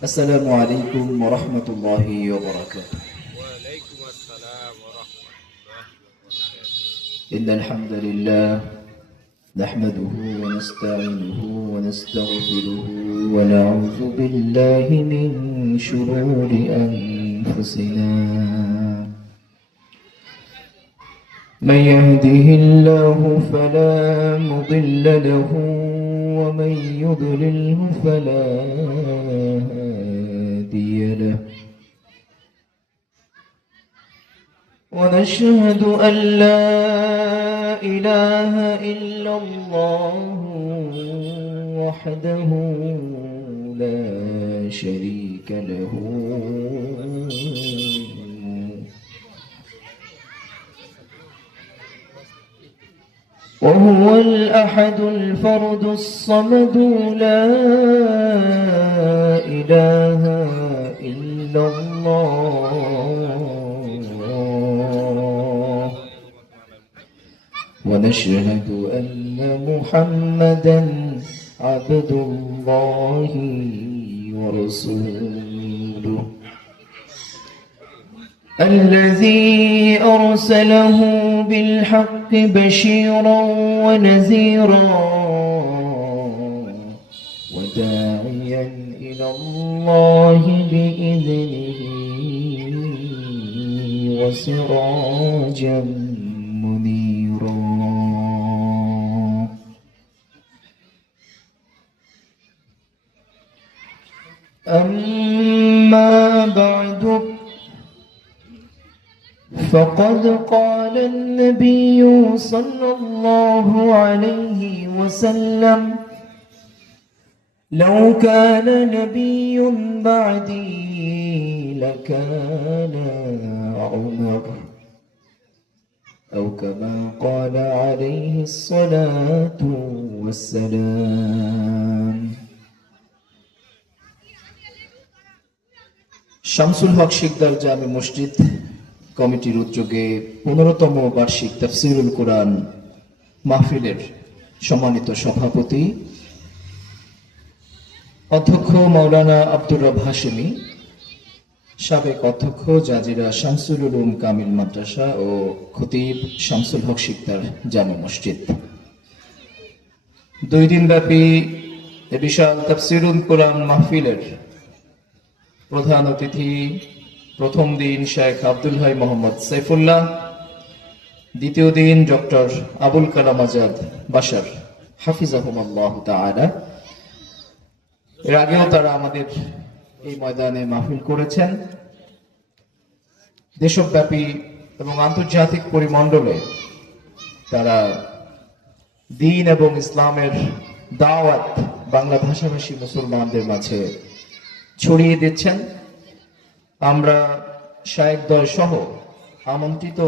السلام عليكم ورحمة الله وبركاته. وعليكم السلام ورحمة الله وبركاته. إن الحمد لله نحمده ونستعينه ونستغفره ونعوذ بالله من شرور أنفسنا. من يهده الله فلا مضل له ومن يضلله فلا هادي له. ونشهد أن لا إله إلا الله وحده لا شريك له وهو الأحد الفرد الصمد لا إله إلا الله. ونشهد أن محمدا عبد الله ورسوله الذي أرسله بالحق بشيرا ونذيرا وداعيا إلى الله بإذنه وسراجا منيرا. أما بعد فقد قال النبي صلى الله عليه وسلم: لو كان نبي بعدي لكان عمر، أو كما قال عليه الصلاة والسلام. শামসুল হক শিকদার জামে মসজিদ কমিটির উদ্যোগে 15তম বার্ষিক তাফসীরুল কোরআন মাহফিলের সম্মানিত সভাপতি অধ্যক্ষ মাওলানা আব্দুর রব হাশেমি, সাবেক অধ্যক্ষ জাজিরা শামসুল উলুম কামিল মাদ্রাসা ও খতিব শামসুল হক শিকদার জামে মসজিদ, 2 দিনব্যাপী এ বিশাল তাফসীরুল কোরআন মাহফিলের প্রধান অতিথি প্রথম দিন শেখ আব্দুল হাই মোহাম্মদ সাইফুল্লাহ, দ্বিতীয় দিন ডক্টর আবুল কালাম আজাদ বাশার হাফিজাহুমুল্লাহ তাআলা। এর আগেও তারা আমাদের এই ময়দানে মাহফিল করেছেন। দেশব্যাপী এবং আন্তর্জাতিক পরিমণ্ডলে তারা দ্বীন এবং ইসলামের দাওয়াত বাংলা ভাষাভাষী মুসলমানদের মাঝে ছড়িয়ে দিচ্ছেন। আমরা শায়েখদ্বয় সহ আমন্ত্রিত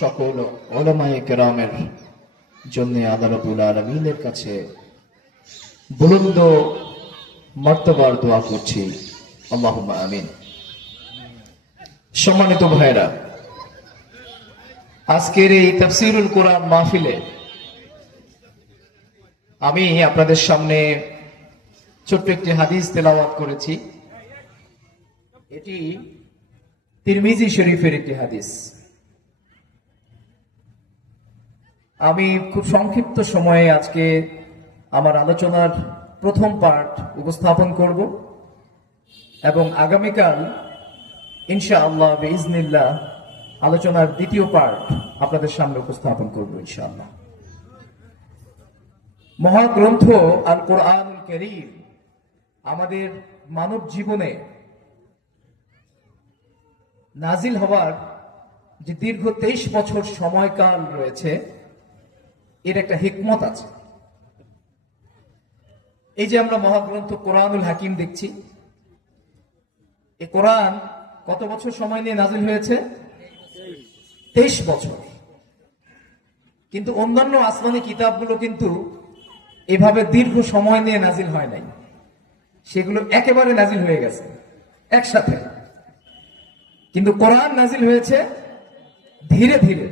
সকল উলামায়ে কেরামের জন্য আল্লাহ রাব্বুল আলামিনের কাছে বুলন্দ মর্তবার দোয়া করছি, আল্লাহুম্মা আমিন। সম্মানিত ভাইরা, আজকের এই তাফসীরুল কোরআন মাহফিলে আমি আপনাদের সামনে ছোট্ট একটি হাদিস তেলাওয়াত করেছি। এটি তিরমিজি শরীফের একটি হাদিস। আমি খুব সংক্ষিপ্ত সময়ে আজকে আমার আলোচনার প্রথম পার্ট উপস্থাপন করব এবং আগামীকাল ইনশাআল্লাহ বিইজনিল্লাহ আলোচনার দ্বিতীয় পার্ট আপনাদের সামনে উপস্থাপন করব ইনশাআল্লাহ। মহাগ্রন্থ আল কোরআনুল কারীম আমাদের মানব জীবনে নাজিল হওয়ার যে দীর্ঘ 23 বছর সময়কাল রয়েছে, এর একটা হিকমত আছে। এই যে আমরা মহাগ্রন্থ কোরআনুল হাকিম দেখছি, এই কোরআন কত বছর সময় নিয়ে নাজিল হয়েছে? 23 বছর। কিন্তু অন্যান্য আসমানি কিতাবগুলো কিন্তু এভাবে দীর্ঘ সময় নিয়ে নাজিল হয় নাই, সেগুলো একেবারে নাজিল হয়ে গেছে একসাথে। কিন্তু কোরআন নাজিল হয়েছে ধীরে ধীরে।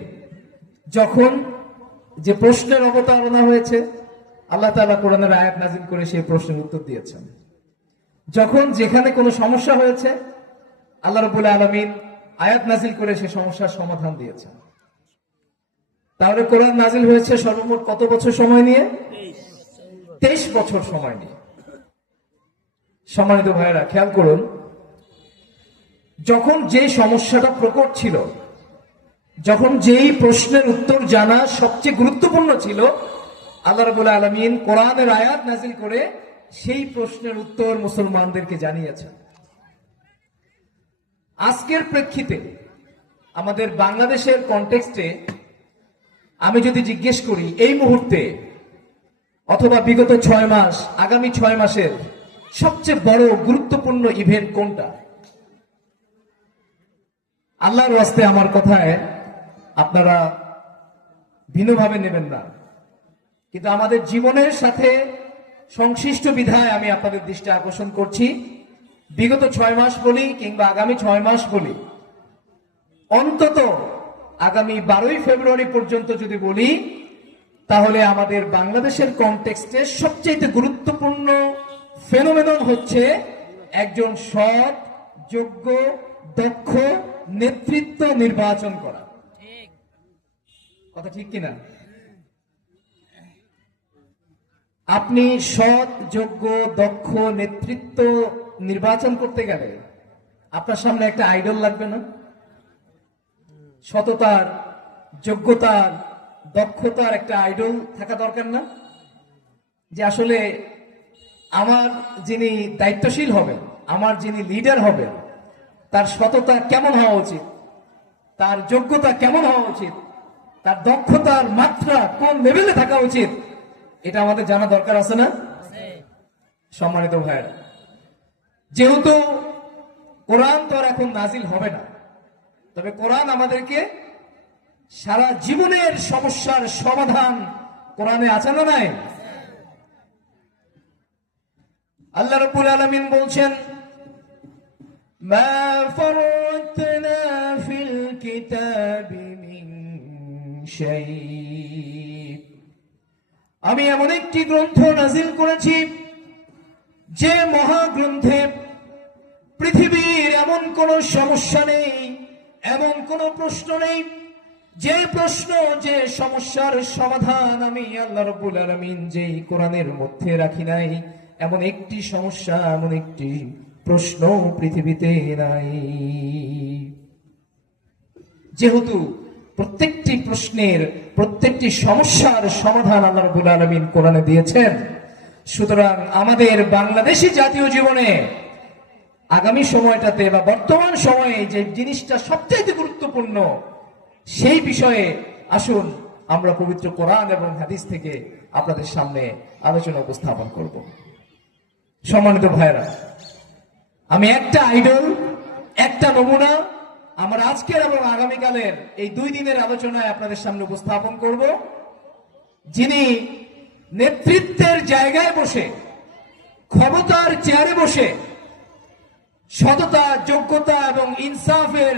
যখন যে প্রশ্নের অবতারণা হয়েছে, আল্লাহ তাআলা কোরআনের আয়াত নাজিল করে সেই প্রশ্নের উত্তর দিয়েছেন। যখন যেখানে কোনো সমস্যা হয়েছে আল্লাহ রাব্বুল আলামিন আয়াত নাজিল করে সে সমস্যার সমাধান দিয়েছেন। তাহলে কোরআন নাজিল হয়েছে সর্বমোট কত বছর সময় নিয়ে? 23 বছর সময় নিয়ে। সম্মানিত ভাইয়েরা, খেয়াল করুন, যখন যে সমস্যাটা প্রকট ছিল, যখন যেই প্রশ্নের উত্তর জানা সবচেয়ে গুরুত্বপূর্ণ ছিল, আল্লাহ রাব্বুল আলামিন কোরআনের আয়াত নাজিল করে সেই প্রশ্নের উত্তর মুসলমানদেরকে জানিয়েছেন। আজকের প্রেক্ষিতে আমাদের বাংলাদেশের কনটেক্সটে আমি যদি জিজ্ঞেস করি এই মুহূর্তে অথবা বিগত 6 মাস, আগামী 6 মাসের সবচেয়ে বড় গুরুত্বপূর্ণ ইভেন্ট কোনটা? আল্লাহর ওয়াস্তে আমার কথায় আপনারা ভিন্নভাবে নেবেন না, কিন্তু আমাদের জীবনের সাথে সংশ্লিষ্ট বিধায় আমি আপনাদের দৃষ্টি আকর্ষণ করছি। বিগত 6 মাস বলি কিংবা আগামী 6 মাস বলি, অন্তত আগামী 12ই ফেব্রুয়ারি পর্যন্ত যদি বলি, তাহলে আমাদের বাংলাদেশের কনটেক্সটে সবচেয়ে গুরুত্বপূর্ণ ফেনোমেনন হচ্ছে একজন সৎ, যোগ্য, দক্ষ নেতৃত্ব নির্বাচন করা। কথা ঠিক কিনা? আপনি সৎ, যোগ্য, দক্ষ নেতৃত্ব নির্বাচন করতে গেলে আপনার সামনে একটা আইডল লাগবে না? সততার, যোগ্যতার, দক্ষতার একটা আইডল থাকা দরকার না? যে আসলে আমার যিনি দায়িত্বশীল হবেন, আমার যিনি লিডার হবেন, তার সততা কেমন হওয়া উচিত, তার যোগ্যতা কেমন হওয়া উচিত, তার দক্ষতার মাত্রা কোন লেভেলে থাকা উচিত, এটা আমাদের জানা দরকার আছে না? সম্মানিত ভাইয়েরা, যেহেতু কোরআন তো আর এখন নাজিল হবে না, তবে কোরআন আমাদেরকে সারা জীবনের সমস্যার সমাধান কোরআনে আছে না নাই? আল্লাহ রাব্বুল আলামিন বলছেন, মা ফারাতনা ফিল কিতাবি মিন শাই, আমি এমন একটি গ্রন্থ নাজিল করেছি যে মহাগ্রন্থে পৃথিবীর এমন কোন সমস্যা নেই, এমন কোন প্রশ্ন নেই যে প্রশ্ন, যে সমস্যার সমাধান আমি আল্লাহ রাব্বুল আলামিন যেই কোরআনের মধ্যে রাখি নাই, এমন একটি সমস্যা, এমন একটি প্রশ্ন পৃথিবীতে নাই। যেহেতু প্রত্যেকটি প্রশ্নের, প্রত্যেকটি সমস্যার সমাধান আল্লাহ রাব্বুল আলামিন কোরআনে দিয়েছেন, সুতরাং আমাদের বাংলাদেশী জাতীয় জীবনে আগামী সময়টাতে বা বর্তমান সময়ে যে জিনিসটা সবচেয়ে গুরুত্বপূর্ণ, সেই বিষয়ে আসুন আমরা পবিত্র কোরআন এবং হাদিস থেকে আপনাদের সামনে আলোচনা উপস্থাপন করব। সম্মানিত ভাইরা, আমি একটা আইডল, একটা নমুনা আমার আজকের এবং আগামীকালের এই 2 দিনের আলোচনায় আপনাদের সামনে উপস্থাপন করব, যিনি নেতৃত্বের জায়গায় বসে, ক্ষমতার চেয়ারে বসে সততা, যোগ্যতা এবং ইনসাফের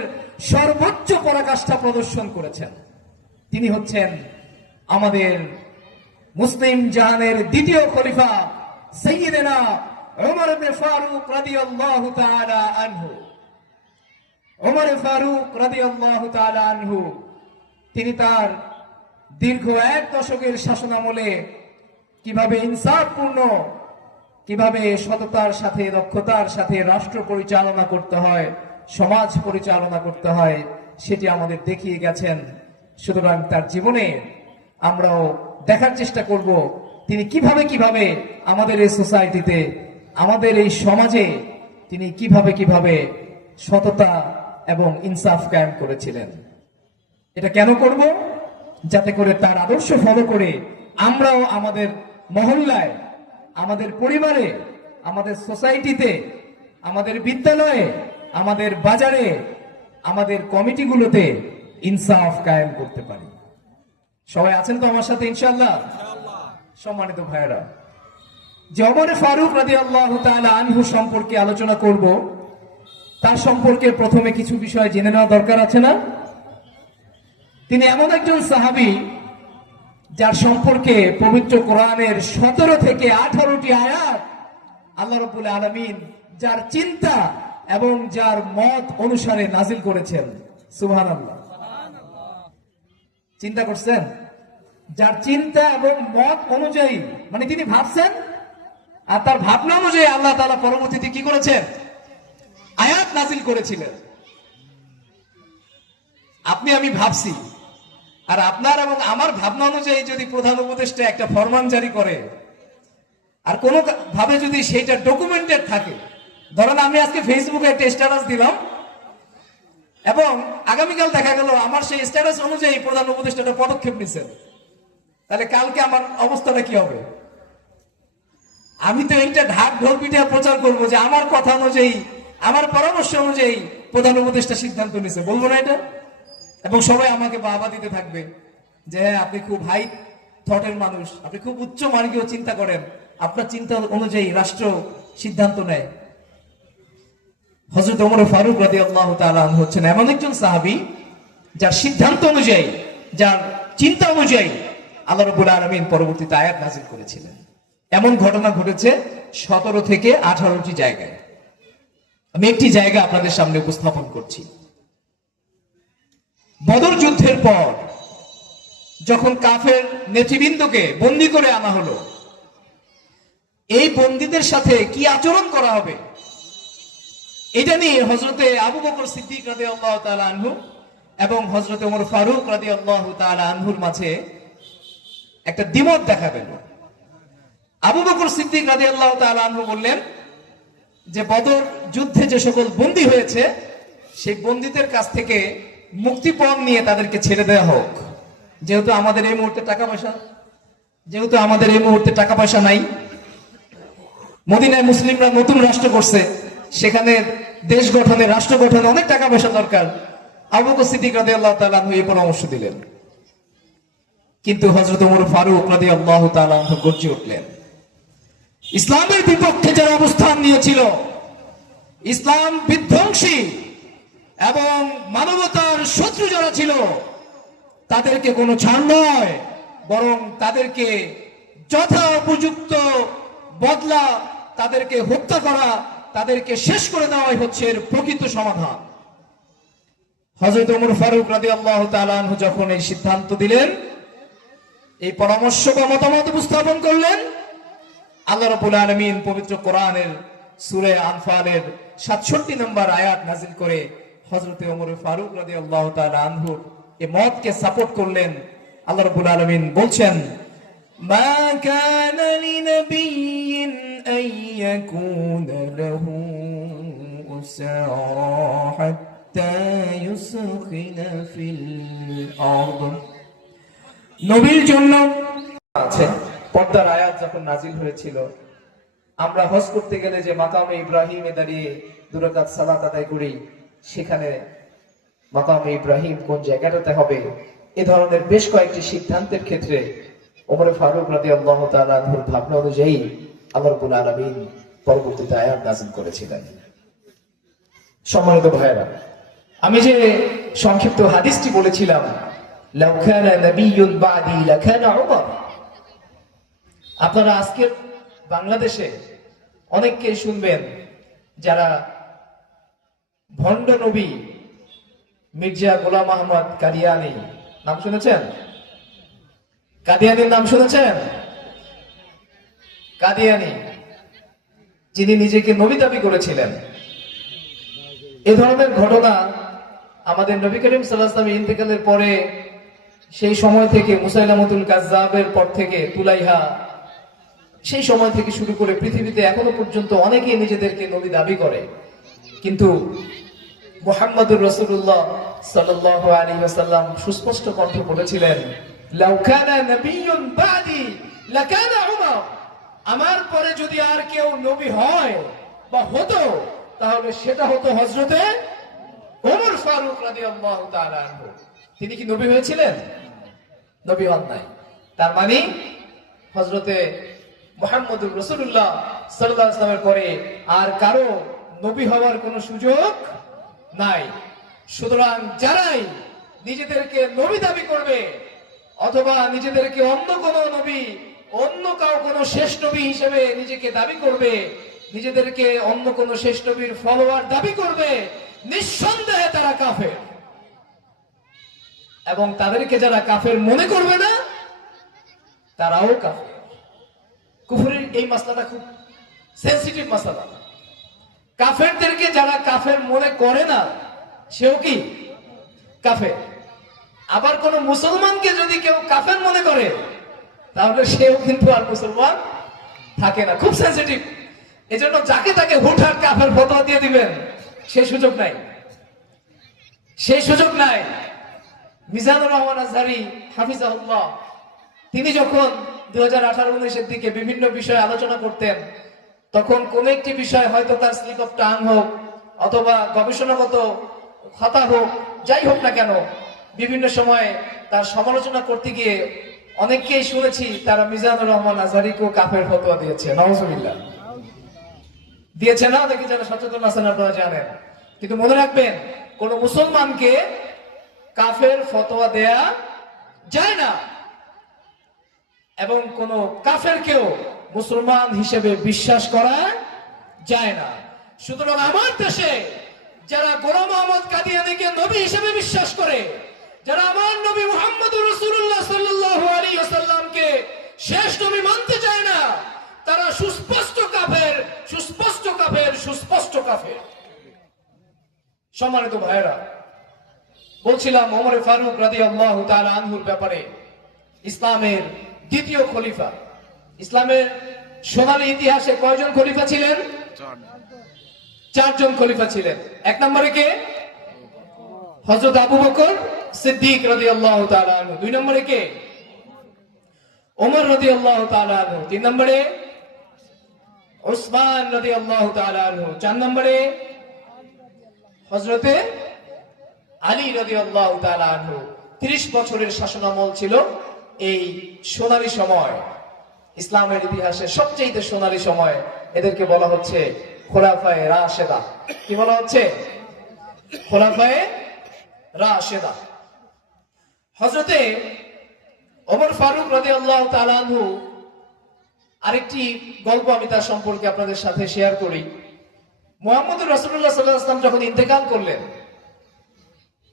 সর্বোচ্চ পরাকাষ্ঠা প্রদর্শন করেছেন। তিনি হচ্ছেন আমাদের মুসলিম জাহানের দ্বিতীয় খলিফা সাইয়্যিদনা ওমর ইবনে ফারুক রাদিয়াল্লাহু তাআলা আনহু। ওমর ফারুক রাদিয়াল্লাহু তাআলা আনহু, তিনি তার দীর্ঘ 1 দশকের শাসনামলে কিভাবে ইনসাফপূর্ণ, কিভাবে সততার সাথে, দক্ষতার সাথে রাষ্ট্র পরিচালনা করতে হয়, সমাজ পরিচালনা করতে হয়, সেটি আমাদের দেখিয়ে গেছেন। সুতরাং তার জীবনে আমরাও দেখার চেষ্টা করব তিনি কিভাবে আমাদের এই সোসাইটিতে, আমাদের এই সমাজে তিনি কিভাবে সততা এবং ইনসাফ কায়েম করেছিলেন। এটা কেন করব? যাতে করে তার আদর্শ ফলো করে আমরাও আমাদের মহল্লায়, আমাদের পরিবারে, আমাদের সোসাইটিতে, আমাদের বিদ্যালয়ে, আমাদের বাজারে, আমাদের কমিটিগুলোতে ইনসাফ কায়েম করতে পারি। সবাই আছেন তো আমার সাথে ইনশাআল্লাহ? সম্মানিত ভাইয়েরা, যে ওমর ফারুক রাদিয়াল্লাহু তাআলা আনহু সম্পর্কে আলোচনা করব, তার সম্পর্কে প্রথমে কিছু বিষয় জেনে নেওয়া দরকার আছে না? তিনি এমন একজন সাহাবী যার সম্পর্কে পবিত্র কোরআনের 17 থেকে 18টি আয়াত আল্লাহ রাব্বুল আলামিন যার চিন্তা এবং যার মত অনুসারে নাজিল করেছেন। সুবহানাল্লাহ। চিন্তা করছেন? যার চিন্তা এবং মত অনুযায়ী, মানে তিনি ভাবছেন আর তার ভাবনা অনুযায়ী আল্লাহ তাআলা পরবর্তীতে কি করেছেন? আয়াত নাজিল করেছিলেন। আপনি আমি ভাবছি, আর আপনার এবং আমার ভাবনা অনুযায়ী যদি প্রধান উপদেষ্টা একটা ফরমান জারি করে আর কোনো ভাবে যদি সেইটা ডকুমেন্টেড থাকে, ধরেন আমি আজকে ফেসবুকে একটা স্ট্যাটাস দিলাম এবং আগামীকাল দেখা গেল আমার সেই স্ট্যাটাস অনুযায়ী প্রধান উপদেষ্টাটা পদক্ষেপ নিছেন, তাহলে কালকে আমার অবস্থাটা কি হবে? আমি তো এইটা ঢাক ঢোল পিঠে প্রচার করবো যে আমার কথা অনুযায়ী, আমার পরামর্শ অনুযায়ী প্রধান উপদেষ্টা সিদ্ধান্ত নিছে, বলবো না এটা? এবং সবাই আমাকে বাহবা দিতে থাকবে যে হ্যাঁ, আপনি খুব হাই থটের মানুষ, আপনি খুব উচ্চ মার্গীয় চিন্তা করেন, আপনার চিন্তা অনুযায়ী রাষ্ট্র সিদ্ধান্ত নেয়। হযরত ওমর ফারুক রাদিয়াল্লাহু তাআলা আনহু হচ্ছেন এমন একজন সাহাবী যার সিদ্ধান্ত অনুযায়ী, যার চিন্তা অনুযায়ী আল্লাহ রাব্বুল আলামিন পরবর্তীতে আয়াত নাযিল করেছিলেন। এমন ঘটনা ঘটেছে 17 থেকে 18টি জায়গায়। আমি একটি জায়গা আপনাদের সামনে উপস্থাপন করছি। বদর যুদ্ধের পর যখন কাফের নেতৃবৃন্দকে বন্দী করে আনা হলো, এই বন্দীদের সাথে কি আচরণ করা হবে এটা নিয়ে হযরতে আবু বকর সিদ্দিক রাদিয়াল্লাহু তাআলা আনহু এবং হযরতে ওমর ফারুক রাদিয়াল্লাহু তাআলা আনহুর মাঝে একটা দ্বিমত দেখা গেল। আবু বকর সিদ্দিক রাদিয়াল্লাহু তাআলা আনহু বললেন যে বদর যুদ্ধে যে সকল বন্দী হয়েছে সেই বন্দীদের কাছ থেকে মুক্তিপণ নিয়ে তাদেরকে ছেড়ে দেওয়া হোক, যেহেতু আমাদের এই মুহূর্তে টাকা পয়সা নাই। মদিনায় মুসলিমরা নতুন রাষ্ট্র করছে, সেখানে দেশ গঠনে, রাষ্ট্র গঠনে অনেক টাকা পয়সা দরকার। আবু বকর সিদ্দিক রাদিয়াল্লাহু তাআলা আনহু এই পরামর্শ দিলেন, কিন্তু হযরত ওমর ফারুক রাদিয়াল্লাহু তাআলা আনহু গর্জে উঠলেন। ইসলামের বিপক্ষে যারা অবস্থান নিয়েছিল, ইসলাম বিধ্বংসী এবং মানবতার শত্রু যারা ছিল, তাদেরকে কোনো ছাড় নয়, বরং তাদেরকে যথা উপযুক্ত বদলা, তাদেরকে হত্যা করা, তাদেরকে শেষ করে দেওয়াই হচ্ছে এর প্রকৃত সমাধান। হযরত ওমর ফারুক রাদিয়াল্লাহু তাআলা আনহু যখন এই সিদ্ধান্ত দিলেন, এই পরামর্শ বা মতামত উপস্থাপন করলেন, আল্লাহ রাব্বুল আলামিন পবিত্র কোরআনের সূরা আনফালের 67 নম্বর আয়াত নাযিল করে হযরত ওমর ফারুক রাদিয়াল্লাহু তাআলা আনহুর এই মতকে সাপোর্ট করলেন। আল্লাহ রাব্বুল আলামিন বলছেন, মা কানা লিনাবিয়্যিন আন ইয়াকুনা লাহু উসরা হাত্তা ইউসখিনা ফিল আরদ। নবীর জন্য আছে পর্দার আয়াত যখন নাজিল হয়েছিল, আমরা হজ করতে গেলে যে মাকামে ইব্রাহিমে দাঁড়িয়ে 2 রাকাত সালাত আদায় করি, সেখানে মাকামে ইব্রাহিম কোন জায়গাটাতে হবে, এ ধরনের বেশ কয়েকটি সিদ্ধান্তের ক্ষেত্রে ওমর ফারুক রাদিয়াল্লাহু তাআলা আনহুর ভাবনা অনুযায়ী আল্লাহ রাব্বুল আলামিন পরবর্তীতে আয়াত নাযিল করেছিলেন। সম্মানিত ভাইরা, আমি যে সংক্ষিপ্ত হাদিসটি বলেছিলাম, লাউ কানা নাবিয়্যুন বাদি লাকানা উমর, আপনারা আজকের বাংলাদেশে অনেককেই শুনবেন যারা ভণ্ড নবী মির্জা গোলাম আহমদ কাদিয়ানী নাম শুনেছেন? কাদিয়ানীর নাম শুনেছেন? কাদিয়ানী, যিনি নিজেকে নবী দাবি করেছিলেন। এ ধরনের ঘটনা আমাদের নবী করিম সাল্লাল্লাহু আলাইহি ওয়াসাল্লামের ইন্তেকালের পরে, সেই সময় থেকে মুসাইলামতুল কাজ্জাবের পর থেকে তুলাইহা, সেই সময় থেকে শুরু করে পৃথিবীতে এখনো পর্যন্ত অনেকেই নিজেদেরকে নবী দাবি করে, কিন্তু মুহাম্মদুর রাসূলুল্লাহ সাল্লাল্লাহু আলাইহি ওয়াসাল্লাম সুস্পষ্ট কণ্ঠে বলেছিলেন, লাউ কানা নাবিয়্যুন বাদি লাকানা উমর, আমার পরে যদি আর কেউ নবী হয় বা হতো, তাহলে সেটা হতো হযরতে ওমর ফারুক রাদিয়াল্লাহু তাআলা আনহু। তিনি কি নবী হয়েছিলেন? নবী হন নাই। তার মানে হযরতে মুহাম্মদুর রাসূলুল্লাহ সাল্লাল্লাহু আলাইহি ওয়াসাল্লামের পরে আর কারো নবী হওয়ার কোনো সুযোগ নাই। সুতরাং যারাই নিজেদেরকে নবী দাবি করবে অথবা নিজেদেরকে অন্য কোনো নবী, অন্য কাউ কোনো শেষ নবী হিসেবে নিজেকে দাবি করবে, নিজেদেরকে অন্য কোন শেষ নবীর ফলোয়ার দাবি করবে, নিঃসন্দেহে তারা কাফের। এবং তাদেরকে যারা কাফের মনে করবে না, তারাও কাফের। কুফরের এই মাসলাটা খুব সেন্সিটিভ মাসলা। কাফেরদেরকে যারা কাফের মনে করে না, সেও কি কাফের। আবার কোন মুসলমানকে যদি কেউ কাফের মনে করে, তাহলে সেও কিন্তু আর মুসলমান থাকে না। খুব সেন্সিটিভ। এজন্য যাকে তাকে হুটহাট কাফের ফতোয়া দিয়ে দিবেন, সেই সুযোগ নাই, সেই সুযোগ নাই। মিজানুর রহমান আজহারী হাফিজাহুল্লাহ, তিনি যখন 2018-19 দিকে বিভিন্ন বিষয়ে আলোচনা করতেন, তখন কোন একটি বিষয় হয়তো তার স্লিপ অফ টাং হোক অথবা গবেষণাগত খাতা হোক, যাই হোক না কেন, বিভিন্ন সময়ে তার সমালোচনা করতে গিয়ে অনেককেই শুনেছি তারা মিজানুর রহমান আজহারীকেও কাফের ফতোয়া দিয়েছে। নাউজুবিল্লাহ, দিয়েছে না? দেখি যারা সচেতন আছেন আপনারা জানেন। কিন্তু মনে রাখবেন, কোন মুসলমানকে কাফের ফতোয়া দেয়া যায় না, এবং কোন কাফেরকেও মুসলমান হিসেবে বিশ্বাস করা যায় না। সুতরাং আমার দেশে যারা গোলাম মোহাম্মদ কাদিয়ানীকে নবী হিসেবে বিশ্বাস করে, যারা আমার নবী মুহাম্মদুর রাসূলুল্লাহ সাল্লাল্লাহু আলাইহি ওয়াসাল্লামকে শেষ নবী মানতে চায় না, তারা সুস্পষ্ট কাফের, সুস্পষ্ট কাফের, সুস্পষ্ট কাফের। সম্মানিত ভাইরা, বলছিলাম ওমর ফারুক রাদিয়াল্লাহু তাআলা আনহুর ব্যাপারে। ইসলামের দ্বিতীয় খলিফা। ইসলামের সোনালী ইতিহাসে কয়জন খলিফা ছিলেন? 4 জন খলিফা ছিলেন। 1 নম্বরে কে? হযরত আবু বকর সিদ্দিক রাদিয়াল্লাহু তাআলা আনহু। 2 নম্বরে কে? ওমর রাদিয়াল্লাহু তাআলা আনহু। 3 নম্বরে উসমান রাদিয়াল্লাহু তাআলা আনহু। 4 নম্বরে হযরতে আলী রাদিয়াল্লাহু তাআলা আনহু। 30 বছরের শাসনামল ছিল এই সোনালী সময়। ইসলামের ইতিহাসে সবচেয়ে সোনালী সময়। এদেরকে বলা হচ্ছে খোলাফায়ে রাশেদা। কি বলা হচ্ছে? খোলাফায়ে রাশেদা। হযরতে ওমর ফারুক রাদিয়াল্লাহু তাআলা আনহু, আরেকটি গল্প আমি তার সম্পর্কে আপনাদের সাথে শেয়ার করি। মুহাম্মদুর রাসূলুল্লাহ সাল্লাল্লাহু আলাইহি ওয়াসাল্লাম যখন ইন্তেকাল করলেন,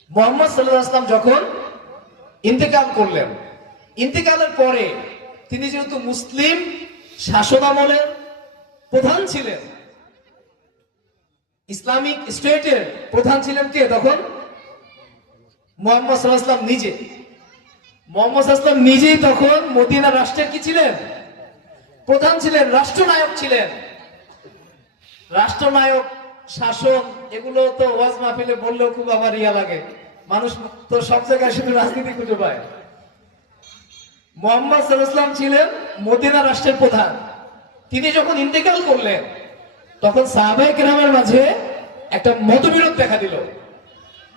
মুহাম্মদ সাল্লাল্লাহু আলাইহি ওয়াসাল্লাম যখন ইন্তেকাল করলেন, ইন্তেকালের পরে তিনি যেহেতু মুসলিম শাসনামলের প্রধান ছিলেন, ইসলামিক স্টেটের প্রধান ছিলেন কে তখন? মুহাম্মদ সাল্লাল্লাহু আলাইহি ওয়াসাল্লাম নিজে। মুহাম্মদ সাল্লাল্লাহু আলাইহি ওয়াসাল্লাম নিজেই তখন মদিনা রাষ্ট্রের কি ছিলেন? প্রধান ছিলেন, রাষ্ট্রনায়ক ছিলেন। রাষ্ট্রনায়ক, শাসন, এগুলো তো ওয়াজ মাহফিলে বললেও খুব আবার ইয়া লাগে। মানুষ তো সব জায়গায় শুধু রাজনীতি খুঁজে পায়। মুহাম্মদ সাল্লাল্লাহু আলাইহি ওয়াসাল্লাম ছিলেন মদিনা রাষ্ট্রের প্রধান। তিনি যখন ইন্তেকাল করলেন, তখন সাহাবায়ে কেরামের মাঝে একটা মতবিরোধ দেখা দিল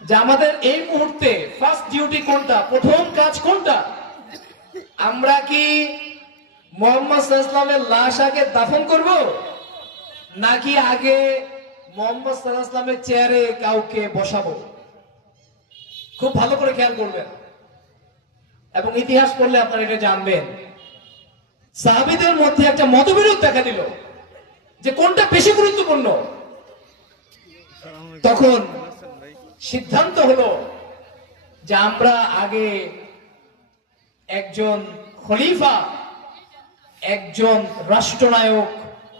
যে আমাদের এই মুহূর্তে ফার্স্ট ডিউটি কোনটা, প্রথম কাজ কোনটা? আমরা কি মুহাম্মদ সাল্লাল্লাহু আলাইহি ওয়াসাল্লামের লাশ আগে দাফন করব, নাকি আগে মুহাম্মদ সাল্লাল্লাহু আলাইহি ওয়াসাল্লামের চেয়ারে কাউকে বসাবো? খুব ভালো করে খেয়াল করবেন এবং ইতিহাস পড়লে আপনারা এটা জানবেন। সাহাবীদের মধ্যে একটা মতবিরোধ দেখা দিল যে কোনটা বেশি গুরুত্বপূর্ণ। তখন সিদ্ধান্ত হলো যে আমরা আগে একজন খলিফা, একজন রাষ্ট্রনায়ক,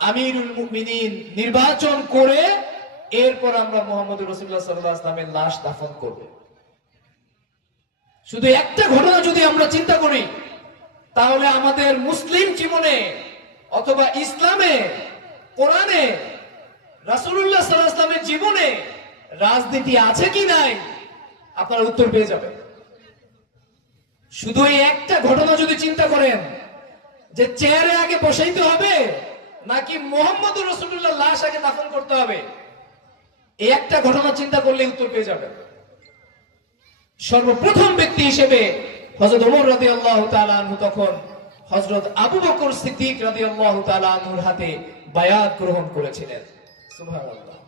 আমিরুল মুমিনিন নির্বাচন করে এরপর আমরা মুহাম্মদুর রাসূলুল্লাহ সাল্লাল্লাহু আলাইহি ওয়াসাল্লামের লাশ দাফন করব। শুধু একটা ঘটনা যদি আমরা চিন্তা করি, তাহলে আমাদের মুসলিম জীবনে অথবা ইসলামে, কোরআনে, রাসূলুল্লাহ সাল্লাল্লাহু আলাইহি ওয়াসাল্লামের জীবনে রাজনীতি আছে কি নাই আপনারা উত্তর পেয়ে যাবেন। শুধু এই একটা ঘটনা যদি চিন্তা করেন যে চেয়ারে আগে বসাইতে হবে নাকি মুহাম্মদুর রাসূলুল্লাহ লাশ আগে দাফন করতে হবে, এই একটা ঘটনা চিন্তা করলে উত্তর পেয়ে যাবেন। সর্বপ্রথম ব্যক্তি হিসেবে হযরত ওমর রাদিয়াল্লাহু তাআলা আনহু তখন হযরত আবু বকর সিদ্দিক রাদিয়াল্লাহু তাআলা আনহুর হাতে বায়াত গ্রহণ করেছিলেন। সুবহানাল্লাহ।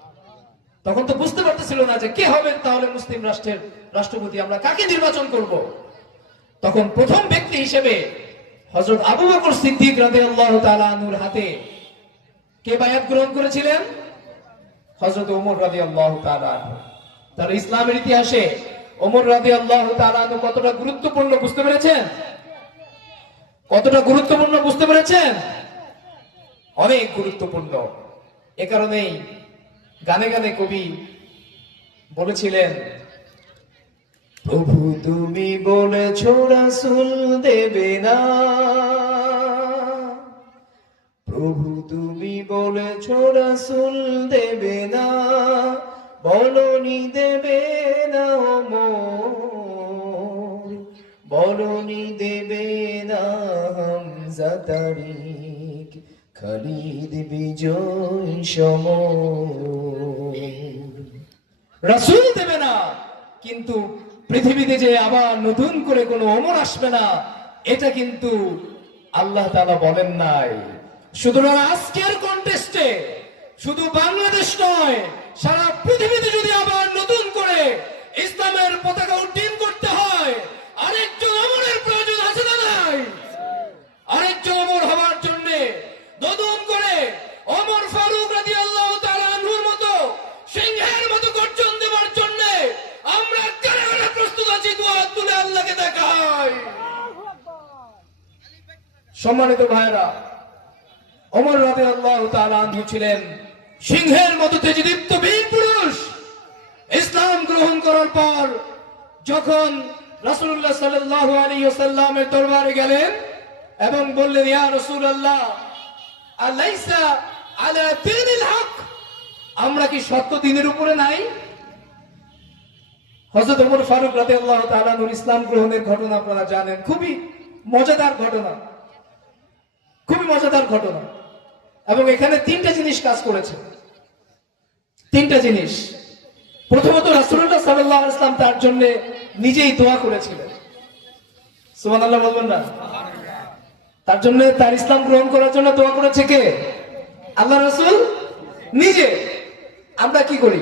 তখন তো বুঝতে পারতেছিল না যে কে হবেন তাহলে মুসলিম রাষ্ট্রের রাষ্ট্রপতি, আমরা কাকে নির্বাচন করব। তখন প্রথম ব্যক্তি হিসেবে হযরত আবু বকর সিদ্দিক রাদিয়াল্লাহু তাআলা আনহুর হাতে কে বায়াত গ্রহণ করেছিলেন? হযরত ওমর রাদিয়াল্লাহু তাআলা আনহু। তাহলে ইসলামের ইতিহাসে ওমর রাদিয়াল্লাহু তাআলা আনহু কতটা গুরুত্বপূর্ণ বুঝতে পেরেছেন? কতটা গুরুত্বপূর্ণ বুঝতে পেরেছেন? অনেক গুরুত্বপূর্ণ। এ কারণেই গানে গানে কবি বলেছিলেন, প্রভু তুমি বলেছ রাসূল দেবে না, প্রভু তুমি বলেছ রাসূল দেবে না, বলনি দেবে না ওমর, বলনি দেবে না হামজা তারিক, খালিদ বিজয় সমর। রাসূল দেবে না, কিন্তু পৃথিবীতে যে আবার নতুন করে কোনো ওমর আসবে না, এটা কিন্তু আল্লাহ তাআলা বলেন নাই। সুতরাং আজকের কন্টেস্টে শুধু বাংলাদেশ নয়, সারা পৃথিবীতে যদি আবার নতুন করে ইসলামের পতাকা উড্ডীন করতে হয়, আরেকজন ওমরের প্রয়োজন আছে না নাই? আরেকজন ওমর হওয়ার জন্য নতুন করে ওমর ফারুক রাদিয়াল্লাহু তাআলা আনহুর মতো সিংহের মতো গর্জন দেওয়ার জন্য আমরা কারা কারা প্রস্তুত আছি? দুয়া তুলে আল্লাহকে দেখাই। সম্মানিত ভাইরা, ওমর রাদিয়াল্লাহু তাআলা আনহু ছিলেন সিংহের মতো তেজদীপ্ত বীর পুরুষ। ইসলাম গ্রহণ করার পর যখন রাসূলুল্লাহ সাল্লাল্লাহু আলাইহি ওয়াসাল্লামের দরবারে গেলেন এবং বললেন, ইয়া রাসূলুল্লাহ, আলাইসা আলা দীনিল হক, আমরা কি সত্য দ্বীনের উপরে নাই? হযরত ওমর ফারুক রাদিয়াল্লাহু তাআলা আনহু ইসলাম গ্রহণের ঘটনা আপনারা জানেন, খুবই মজাদার ঘটনা, খুবই মজাদার ঘটনা। এবং এখানে তিনটা জিনিস কাজ করেছে, তিনটা জিনিস। প্রথমত রাসূলুল্লাহ সাল্লাল্লাহু আলাইহি ওয়াসাল্লাম তার জন্য নিজেই দোয়া করেছিলেন। সুবহানাল্লাহ বলবেন না? তার জন্য, তার ইসলাম গ্রহণ করার জন্য দোয়া করেছে কে? আল্লাহ রাসূল নিজে। আমরা কি করি?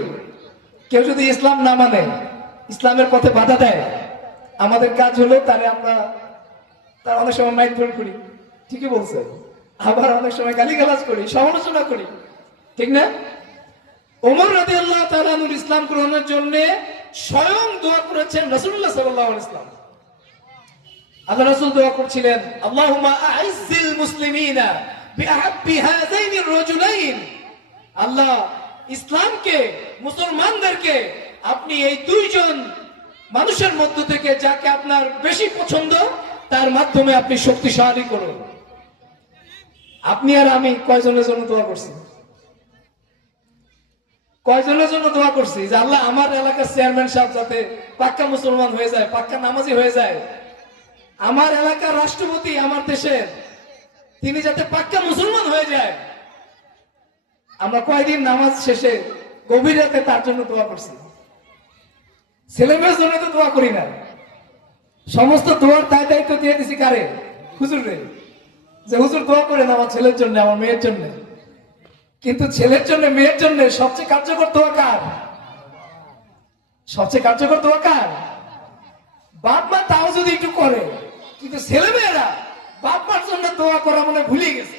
কেউ যদি ইসলাম না মানে, ইসলামের পথে বাধা দেয়, আমাদের কাজ হলো তার অনেক সময় মাইন্ড করি, ঠিকই বলছে, আবার অনেক সময় গালিগালাজ করি, সমালোচনা করি, ঠিক না? ওমর রাদিয়াল্লাহু তাআলা আনহু ইসলাম গ্রহণের জন্য স্বয়ং দোয়া করেছেন রাসূলুল্লাহ সাল্লাল্লাহু আলাইহি ওয়াসাল্লাম। আল্লাহ রাসূল দোয়া করছিলেন, আল্লাহুম্মা আইজ্জিল মুসলিমিনা বিআহাব্বি হাযাইনির রাজুলাইন, আল্লাহ ইসলামকে, মুসলমানদেরকে আপনি এই দুইজন মানুষের মধ্য থেকে যাকে আপনার বেশি পছন্দ, তার মাধ্যমে আপনি শক্তিশালী করুন। আপনি আর আমি কয়জনের জন্য দোয়া করছি? কয়জনের জন্য দোয়া করছি যে আল্লাহ আমার এলাকার চেয়ারম্যান সাহেব যাতে পাক্কা মুসলমান হয়ে যায়, পাক্কা নামাজি হয়ে যায়, আমার এলাকার রাষ্ট্রপতি আমার দেশের, তিনি যাতে পাক্কা মুসলমান হয়ে যায়। আমরা কয়দিন নামাজ শেষে গভীর রাতে তার জন্য দোয়া করছি। ছেলে মেয়ের জন্য তো দোয়া করি না, সমস্ত দোয়ার দায়িত্ব দিয়ে দিছি কারে? হুজুরে, যে হুজুর দোয়া করেন আমার ছেলের জন্য, আমার মেয়ের জন্য। কিন্তু ছেলের জন্য, মেয়ের জন্য সবচেয়ে কার্যকর দোয়া কার? সবচেয়ে কার্যকর দোয়া কার? বাপ মা তাও যদি একটু করে, কিন্তু ছেলে মেয়েরা বাপ মার জন্য দোয়া করা মনে ভুলে গেছে।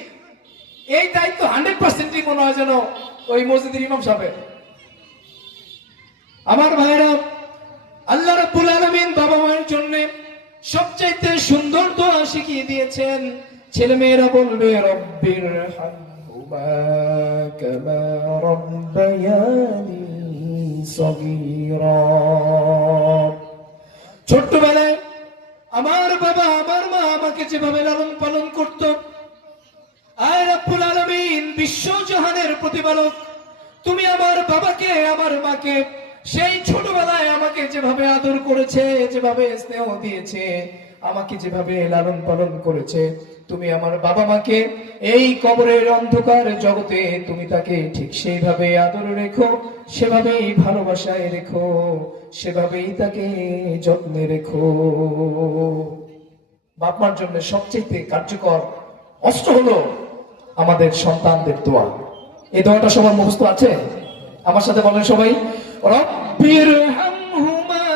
এই দায়িত্ব 100% মনে হয় যেন ওই মসজিদের ইমাম সাহেবের। আমার ভাইরা, আল্লাহ রাব্বুল আলামিন বাবা মায়ের জন্য সবচাইতে সুন্দর দোয়া শিখিয়ে দিয়েছেন। ছেলে মেয়েরা বলবে, রব্বির হামহুমা কামা রাব্বায়ানি সগীরা। ছোট্টবেলায় আমার বাবা, আমার মা আমাকে যেভাবে লালন পালন করত, আয় রব্বুল আলামিন, বিশ্বজাহানের প্রতিপালক, তুমি আমার বাবাকে, আমার মাকে সেই ছোটবেলায় আমাকে যেভাবে আদর করেছে, যেভাবে স্নেহ দিয়েছে, আমাকে যেভাবে লালন পালন করেছে, তুমি আমার বাবা মাকে এই কবরের অন্ধকার জগতে তুমি তাকে ঠিক সেইভাবে আদর রেখো, সেভাবেই ভালোবাসায় রেখো, সেভাবেই তাকে যত্নে রেখো। বাপ মার জন্য সবচেয়ে কার্যকর অস্ত্র হলো আমাদের সন্তানদের দোয়া। এই দোয়াটা সবার মুখস্থ আছে? আমার সাথে বলেন সবাই, রব্বির হামহুমা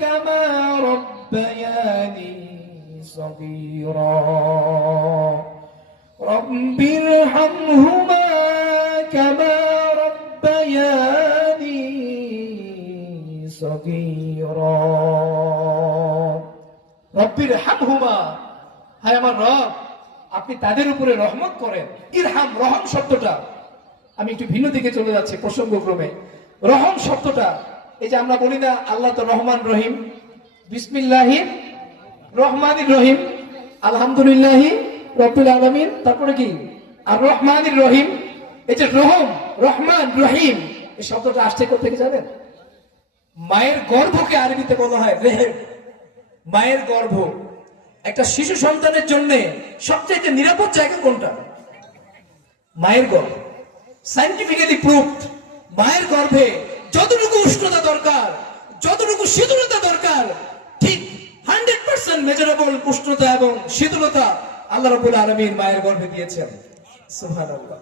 কামা রাব্বায়ানি সগীরা, রব্বির হামহুমা كما ربياني صغيرا رب ارحمهما হায় আমার রব আপনি তাদের উপরে রহমত করেন। ইরহাম, রহম শব্দটা, আমি একটু ভিন্ন দিকে চলে যাচ্ছি প্রসঙ্গক্রমে। রহম শব্দটা, এই যে আমরা বলি না আল্লাহ তো রহমান রহিম, বিসমিল্লাহির রহমানির রহিম, আলহামদুলিল্লাহি রব্বিল আলামিন, তারপরে কি আর রহমানির রহিম। এই যে রহম, রহমান, রহিম, এই শব্দটা আসছে কোথা থেকে জানেন? মায়ের গর্ভকে আরবিতে বলা হয় রেহেম। মায়ের গর্ভ, একটা শিশু সন্তানের জন্য সবচেয়ে নিরাপদ জায়গা কোনটা? মায়ের গর্ভ। সাইন্টিফিক্যালি প্রুভড, মায়ের গর্ভে যতটুকু উষ্ণতা দরকার, যতটুকু শীতলতা দরকার, ঠিক 100% মেজারেবল উষ্ণতা এবং শীতলতা আল্লাহ রাব্বুল আলামিন মায়ের গর্ভে দিয়েছেন। সুবহানাল্লাহ।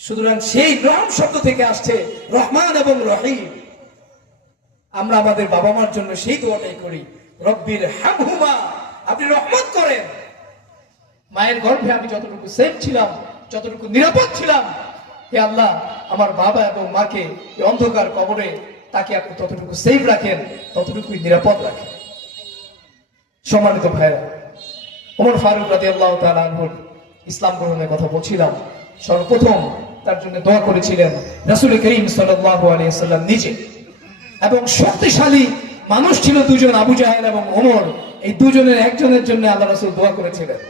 সুতরাং সেই রহম শব্দ থেকে আসছে রহমান এবং রহিম। আমরা আমাদের বাবা মার জন্য সেই দোয়াটাই করি, রব্বির হামহুমা, আপনি রহমত করেন। মায়ের গর্ভে আমি যতটুকু সেফ ছিলাম, যতটুকু নিরাপদ ছিলাম, হে আল্লাহ আমার বাবা এবং মাকে এই অন্ধকার কবরে তাকে আপনি ততটুকু সেফ রাখেন, ততটুকুই নিরাপদ রাখেন। সম্মানিত ভাইরা, ওমর ফারুক রাদিয়াল্লাহু তাআলা আনহুর ইসলাম গ্রহণের কথা বলছিলাম। সর্বপ্রথম তার জন্য দোয়া করেছিলেন রাসূল করিম সাল্লাল্লাহু আলাইহি ওয়াসাল্লাম নিজে। এবং শক্তিশালী মানুষ ছিল দুজন, আবু জাহেল এবং ওমর। এই দুজনের একজনের জন্য আল্লাহ রাসূল দোয়া করেছিলেন।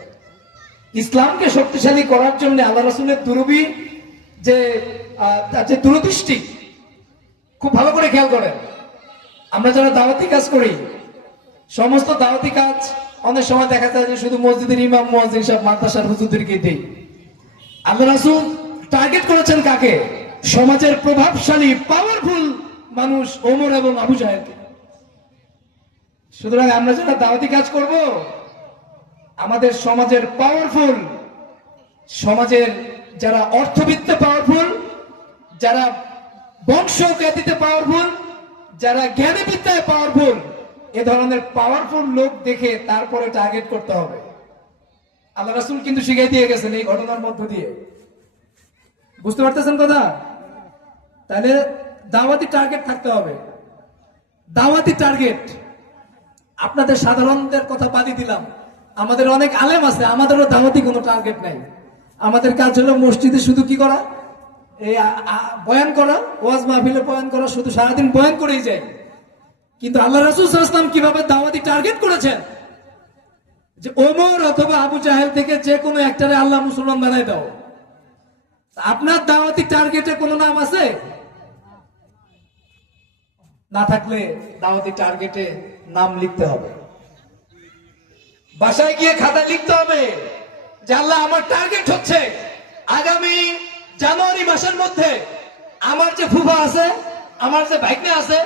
ইসলামকে শক্তিশালী করার জন্য আল্লাহ রাসূলের দুরবি যে তার যে দূরদৃষ্টি, খুব ভালো করে খেয়াল করেন। আমরা যারা দাওয়াতি কাজ করি, সমস্ত দাওয়াতি কাজ অনেক সময় দেখা যায় যে শুধু মসজিদের ইমাম, মুয়াজ্জিন সাহেব, মাদ্রাসার হুজুরদেরকে দেই। আল্লাহ রাসূল টার্গেট করেছেন কাকে? সমাজের প্রভাবশালী পাওয়ারফুল মানুষ ওমর এবং আবু জাহেলকে। সুতরাং আমরা যারা দাওয়াতি কাজ করব, আমাদের সমাজের পাওয়ারফুল, সমাজের যারা অর্থবিত্ত পাওয়ারফুল, যারা বংশ খ্যাতিতে পাওয়ারফুল, যারা জ্ঞানী বিদ্যায় পাওয়ারফুল, এ ধরনের পাওয়ারফুল লোক দেখে তারপরে টার্গেট করতে হবে। আল্লাহ রাসূল কিন্তু শিখিয়ে দিয়ে গেছেন এই ঘটনার মধ্য দিয়ে। বুঝতে পারতেছেন কথা? তাহলে দাওয়াতি টার্গেট থাকতে হবে। দাওয়াতি টার্গেট, আপনাদের সাধারণদের কথা বাদই দিলাম, আমাদের অনেক আলেম আছে, আমাদেরও দাওয়াতি কোনো টার্গেট নাই। আমাদের কাজ হলো মসজিদে শুধু কি করা, এই বয়ান করা, ওয়াজ মাহফিলে বয়ান করা, শুধু সারাদিন বয়ান করেই যায়। কিন্তু আল্লাহ রাসূল সাল্লাল্লাহু আলাইহি ওয়াসাল্লাম কিভাবে দাওয়াতি টার্গেট করেছেন, যে ওমর অথবা আবু জাহেল থেকে যে কোনো একটারে আল্লাহ মুসলমান বানাই দাও। আপনার দাওয়াতি টার্গেটে কোনো নাম আছে? না থাকলে দাওয়াতি টার্গেটে নাম লিখতে হবে। বাসায় গিয়ে খাতা লিখতে হবে যে আল্লাহ আমার টার্গেট হচ্ছে আগামী জানুয়ারি মাসের মধ্যে আমার যে ফুফা আছে, আমার যে ভাইকনা আছে,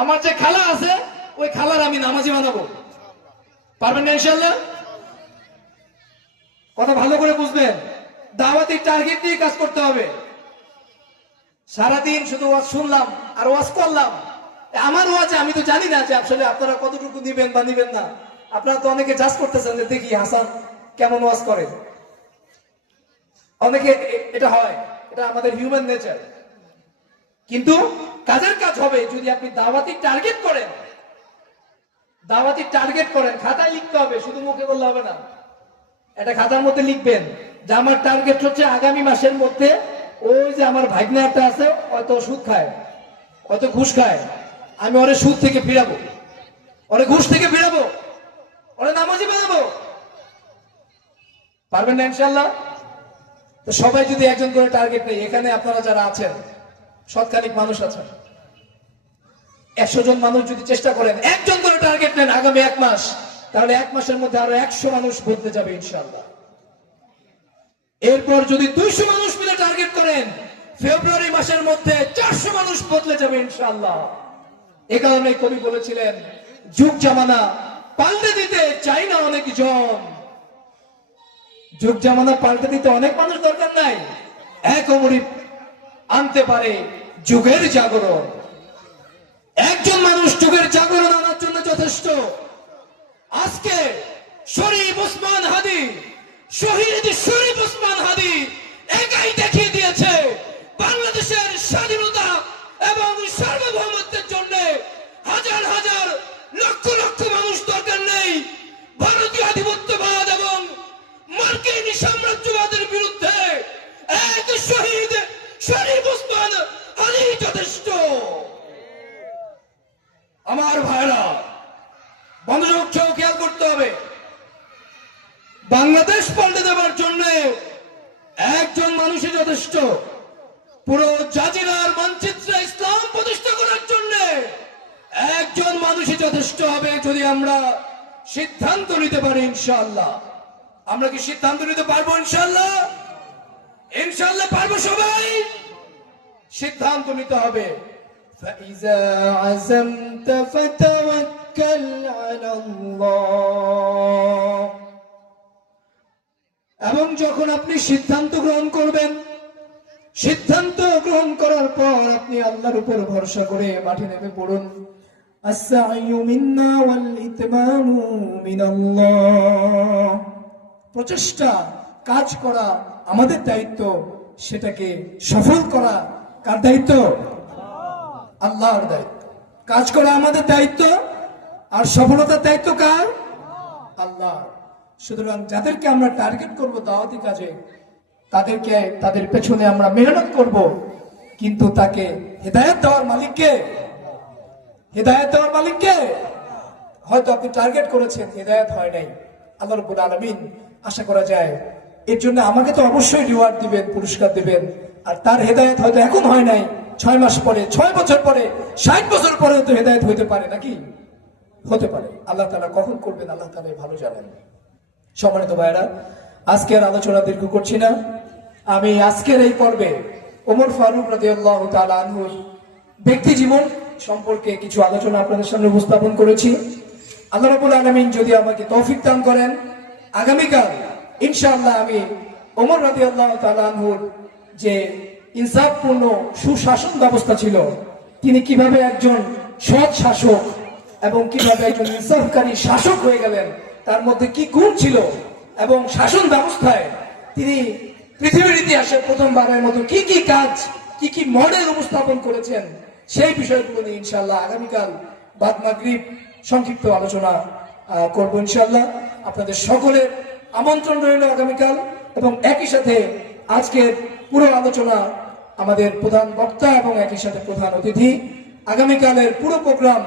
আমার যে খালা আছে, ওই খালার আমি নামাজি বানাবো। পারবেন না ইনশাআল্লাহ? কথা ভালো করে বুঝবেন, দাওয়াতি টার্গেট দিয়ে কাজ করতে হবে। সারাদিন শুধু ওয়াজ শুনলাম আর ওয়াজ করলাম, আমার ওয়াজে আমি তো জানি না যে আসলে আপনারা কতটুকু নিবেন বা নিবেন না। আপনারা তো অনেকে জাজ করতেছেন যে দেখি হাসান কেমন ওয়াজ করে। অনেকে এটা হয়, এটা আমাদের হিউম্যান নেচার। কিন্তু কাজের কাজ হবে যদি আপনি দাওয়াতি টার্গেট করেন। দাওয়াতি টার্গেট করেন, খাতায় লিখতে হবে, শুধু মুখে বললে হবে না। এটা খাতার মধ্যে লিখবেন যে আমার টার্গেট হচ্ছে আগামী মাসের মধ্যে ওই যে আমার ভাগ্নে একটা আছে, হয়তো সুদ খায়, হয়তো ঘুষ খায়, আমি ওরে সুদ থেকে ফিরাবো, ওরে ঘুষ থেকে ফিরাবো, ওরে নামাজি বানাবো। পারবেন না ইনশাআল্লাহ? তো সবাই যদি একজন করে টার্গেট নেই, এখানে আপনারা যারা আছেন শতখানিক মানুষ আছেন, 100 জন মানুষ যদি চেষ্টা করেন, একজন করে টার্গেট নেন আগামী 1 মাস, তাহলে 1 মাসের মধ্যে আরো 100 মানুষ বদলে যাবে ইনশাআল্লাহ। এরপর যদি 200 মানুষ মিলে টার্গেট করেন, ফেব্রুয়ারি মাসের মধ্যে 400 মানুষ বদলে যাবে ইনশাআল্লাহ। এ কারণে কবি বলেছিলেন, যুগ জামানা পাল্টে দিতে চাই না অনেক জন। যুগ জামানা পাল্টে দিতে অনেক মানুষ দরকার নাই, এক অমরি আনতে পারে যুগের জাগরণ। একজন মানুষ যুগের জাগরণ আনার জন্য যথেষ্ট। আজকে শরীফ ওসমান হাদি, শহীদ শরীফ ওসমান হাদি একাই দেখিয়ে দিয়েছে আমরা সিদ্ধান্ত নিতে পারি ইনশাআল্লাহ। আমরা কি সিদ্ধান্ত নিতে পারবো ইনশাআল্লাহ? ইনশাআল্লাহ পারবো সবাই। সিদ্ধান্ত নিতে হবে। فَإِذَا عَزَمْتَ فَتَوَكَّلْ عَلَى اللَّهِ। এবং যখন আপনি সিদ্ধান্ত গ্রহণ করবেন, সিদ্ধান্ত গ্রহণ করার পর আপনি আল্লাহর উপর ভরসা করে মাঠে নেমে পড়ুন। আস-সা'য়ু মিন্না ওয়াল ইতমানু মিনাল্লাহ। প্রচেষ্টা, কাজ করা আমাদের দায়িত্ব, সেটাকে সফল করা কার দায়িত্ব? আল্লাহর দায়িত্ব। কাজ করা আমাদের দায়িত্ব, আর সফলতার দায়িত্ব কার? আল্লাহ। সুতরাং যাদেরকে আমরা টার্গেট করব দাওয়াতি কাজে, তাদেরকে, তাদের পেছনে আমরা মেহনত করব, কিন্তু তাকে হেদায়েত দেওয়ার মালিককে, হেদায়েত দেওয়ার মালিককে। হয়তো আপনি টার্গেট করেছেন, হেদায়েত হয় নাই, আল্লাহ রাব্বুল আলামিন আশা করা যায় এর জন্য আমাকে তো অবশ্যই রিওয়ার্ড দিবেন, পুরস্কার দিবেন। আর তার হেদায়েত হয়তো এখন হয় নাই, 6 মাস পরে, 6 বছর পরে, 60 বছর পরে তো হেদায়েত হইতে পারে, নাকি? হতে পারে। আল্লাহ তাআলা কখন করবেন আল্লাহ তাআলা ভালো জানেন। সম্মানিত ভাইরা, আজকের আলোচনা দীর্ঘ করছি না। আমি আজকের এই পর্বে ওমর ফারুক রাদিয়াল্লাহু তাআলা আনহুর ব্যক্তি জীবন সম্পর্কে কিছু আলোচনা আপনাদের সামনে উপস্থাপন করেছি। আল্লাহ রাব্বুল আলামিন যদি আমাকে তৌফিক দান করেন, আগামীকাল ইনশাআল্লাহ আমি ওমর রাদিয়াল্লাহু তাআলা আনহুর যে ইনসাফপূর্ণ সুশাসন ব্যবস্থা ছিল, তিনি কিভাবে একজন সৎ শাসক এবং কিভাবে একজন ইনসাফকারী শাসক হয়ে গেলেন, তার মধ্যে কি গুণ ছিল, এবং শাসন ব্যবস্থায় তিনি পৃথিবীর ইতিহাসে প্রথমবারের মতো কি কি কাজ, কি কি মডেল উপস্থাপন করেছেন, সেই বিষয়গুলো নিয়ে ইনশাআল্লাহ আগামীকাল বাদ মাগরিব সংক্ষিপ্ত আলোচনা করব ইনশাআল্লাহ। আপনাদের সকলের আমন্ত্রণ রইল আগামীকাল। এবং একই সাথে আজকের পুরো আলোচনা আমাদের প্রধান বক্তা এবং একই সাথে প্রধান অতিথি, আগামীকালের পুরো প্রোগ্রাম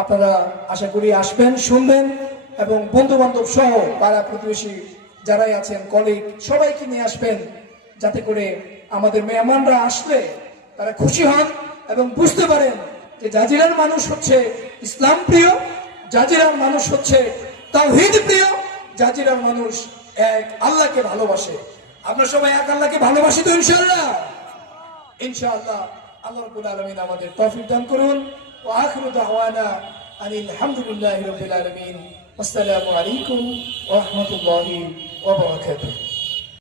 আপনারা আশা করি আসবেন, শুনবেন, এবং বন্ধু বান্ধব সহ পাড়া প্রতিবেশী যারাই আছেন, কলিগ, সবাইকে নিয়ে আসবেন, যাতে করে আমাদের মেহমানরা আসলে তারা খুশি হন এবং বুঝতে পারেন যে জাজিরার মানুষ হচ্ছে ইসলাম প্রিয়, জাজিরার মানুষ হচ্ছে তাওহীদ প্রিয়, জাজিরার মানুষ এক আল্লাহকে ভালোবাসে। আমরা সবাই এক আল্লাহকে ভালোবাসি তো ইনশাআল্লাহ। ইনশাআল্লাহ আল্লাহ রাব্বুল আলামিন আমাদের তৌফিক দান করুন। ওয়া আখিরু দাওয়ানা আনিল হামদুলিল্লাহি রাব্বিল আলামিন। আসসালামু আলাইকুম ওয়া রাহমাতুল্লাহি ওয়া বারাকাতুহু।